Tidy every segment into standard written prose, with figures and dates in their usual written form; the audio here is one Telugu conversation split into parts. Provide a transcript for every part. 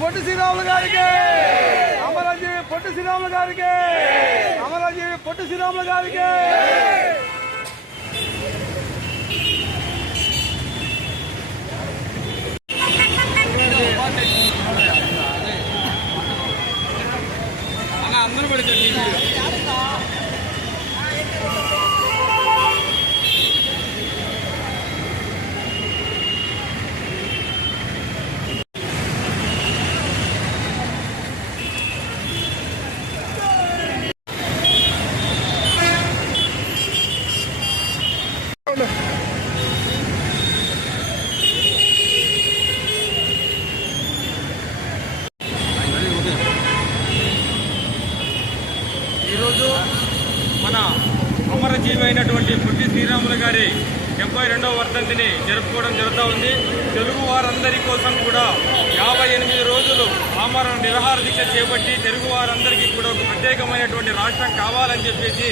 పొట్టి శ్రీరాములు గారికి, అమరజీవి పొట్టి శ్రీరాములు గారికి, అమరజీవి పొట్టి శ్రీరాములు గారికి. అందరూ పడుతుంది. ఈరోజు మన అమరజీవి అయినటువంటి పొట్టి శ్రీరాములు గారి 72వ వర్ధంతిని జరుపుకోవడం జరుగుతూ ఉంది. తెలుగు వారందరి కోసం కూడా 58 రోజులు ఆమరణ నిరాహార దీక్ష చేపట్టి తెలుగు వారందరికీ కూడా ఒక ప్రత్యేకమైనటువంటి రాష్ట్రం కావాలని చెప్పేసి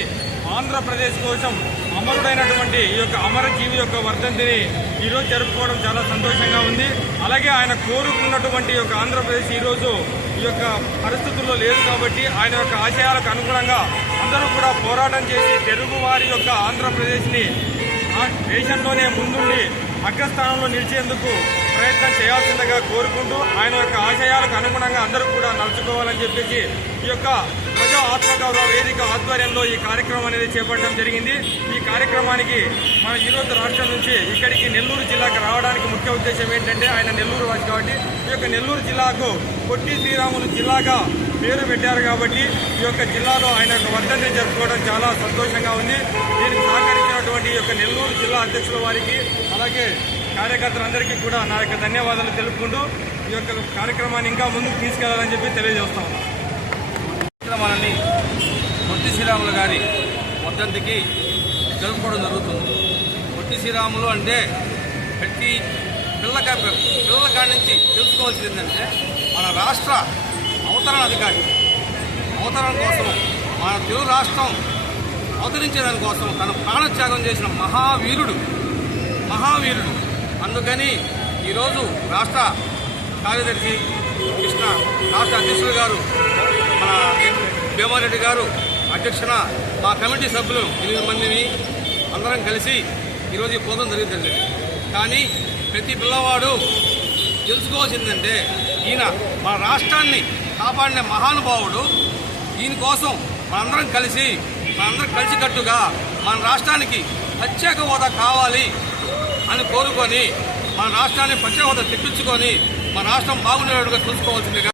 ఆంధ్రప్రదేశ్ కోసం అమరుడైనటువంటి ఈ యొక్క అమరజీవి యొక్క వర్ధంతిని ఈరోజు జరుపుకోవడం చాలా సంతోషంగా ఉంది. అలాగే ఆయన కోరుకున్నటువంటి యొక్క ఆంధ్రప్రదేశ్ ఈరోజు ఈ యొక్క పరిస్థితుల్లో లేదు కాబట్టి ఆయన యొక్క ఆశయాలకు అనుగుణంగా అందరూ కూడా పోరాటం చేసి తెలుగు వారి యొక్క ఆంధ్రప్రదేశ్ని దేశంలోనే ముందుండి అగ్రస్థానంలో నిలిచేందుకు ప్రయత్నం చేయాల్సిందిగా కోరుకుంటూ ఆయన యొక్క ఆశయాలకు అనుగుణంగా అందరూ కూడా నడుచుకోవాలని చెప్పేసి ఈ యొక్క ప్రజా ఆత్మగౌరవ వేదిక ఆధ్వర్యంలో ఈ కార్యక్రమం అనేది చేపట్టడం జరిగింది. ఈ కార్యక్రమానికి మన ఈరోజు రాష్ట్రం నుంచి ఇక్కడికి నెల్లూరు జిల్లాకు రావడానికి ముఖ్య ఉద్దేశం ఏంటంటే ఆయన నెల్లూరు వాసి కాబట్టి ఈ యొక్క నెల్లూరు జిల్లాకు పొట్టి శ్రీరాములు జిల్లాగా పేరు పెట్టారు కాబట్టి ఈ యొక్క జిల్లాలో ఆయన యొక్క వర్ధంతిని జరుపుకోవడం చాలా సంతోషంగా ఉంది. దీనికి సహకరించినటువంటి ఈ యొక్క నెల్లూరు జిల్లా అధ్యక్షుల వారికి అలాగే కార్యకర్తలందరికీ కూడా నా యొక్క ధన్యవాదాలు తెలుపుకుంటూ ఈ యొక్క కార్యక్రమాన్ని ఇంకా ముందుకు తీసుకెళ్లాలని చెప్పి తెలియజేస్తాం. మనల్ని పొట్టి శ్రీరాములు గారి వర్ధంతికి జరుపుకోవడం జరుగుతుంది. పొట్టి శ్రీరాములు అంటే ప్రతి పిల్లల కాడి నుంచి తెలుసుకోవాల్సింది ఏంటంటే మన రాష్ట్ర అవతరణ కోసం మన తెలుగు రాష్ట్రం అవతరించేదాని కోసం తన ప్రాణత్యాగం చేసిన మహావీరుడు. అందుకని ఈరోజు రాష్ట్ర కార్యదర్శి కృష్ణ, రాష్ట్ర అధ్యక్షులు గారు మన భీమారెడ్డి గారు అధ్యక్షన మా కమిటీ సభ్యులు 8 మందిని అందరం కలిసి ఈరోజు ఈ ప్రోగ్రాం జరుగుతుంది. కానీ ప్రతి పిల్లవాడు తెలుసుకోవాల్సిందంటే ఈయన మన రాష్ట్రాన్ని కాపాడిన మహానుభావుడు. ఈయన కోసం మనందరం కలిసికట్టుగా మన రాష్ట్రానికి ప్రత్యేక హోదా కావాలి అని కోరుకొని మన రాష్ట్రాన్ని ప్రత్యేక హోదా తెప్పించుకొని మన రాష్ట్రం బాగుండేటట్టుగా చూసుకోవాల్సిందిగా